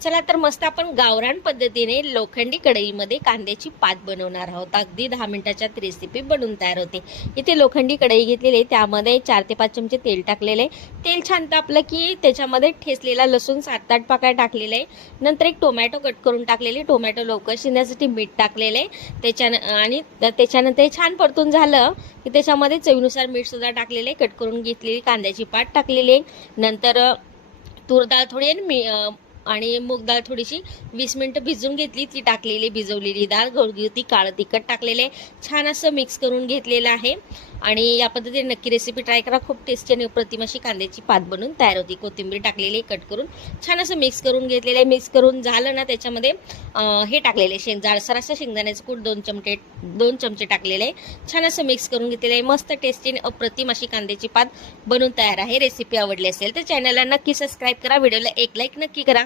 चला तर मस्त आपण गावरान पद्धतीने लोखंडी कढईमध्ये कांद्याची पात बनवणार आहोत। अगदी 10 मिनिटाच्यात रेसिपी बनून तयार होते। इथे लोखंडी कढई घेतलेली, त्यामध्ये 4 ते 5 चमचे तेल टाकलेले। तेल छान तापलं की त्याच्यामध्ये ठेचलेला लसूण 7-8 पाकळ्या टाकलेले आहे। नंतर एक टोमॅटो कट करून टाकलेले, टोमॅटो लवकर शिजण्यासाठी मीठ टाकलेले, त्याच्यानंतर छान परतून झालं की त्याच्यामध्ये चवीनुसार मीठ सुद्धा टाकलेले, कट करून घेतलेली कांद्याची पात टाकलेली। नंतर तूर डाळ थोडी आणि मूग डाळ थोडीशी 20 मिनिटं भिजून घेतली, ती टाकलेली भिजवलेली डाळ, घरगुती काळं तिखट टाकलेले, छान असं मिक्स करून घेतलेलं आहे। आणि या पद्धतीने नक्की रेसिपी ट्राय करा, खूप टेस्टी आणि अप्रतिम अशी कांद्याची पात बनून तयार होती। कोथिंबीर टाकलेली कट करून छान असं मिक्स करून घेतलेलं आहे। मिक्स करून झालं ना, त्याच्यामध्ये हे टाकलेले जाडसर असं शेंगदाण्याचं कूट 2 चमचे टाकलेले आहे। छान असं मिक्स करून घेतलेलं आहे। मस्त टेस्टी आणि अप्रतिम अशी कांद्याची पात बनून तयार आहे। रेसिपी आवडली असेल तर चॅनलला नक्की सबस्क्राईब करा, व्हिडिओला एक लाईक नक्की करा।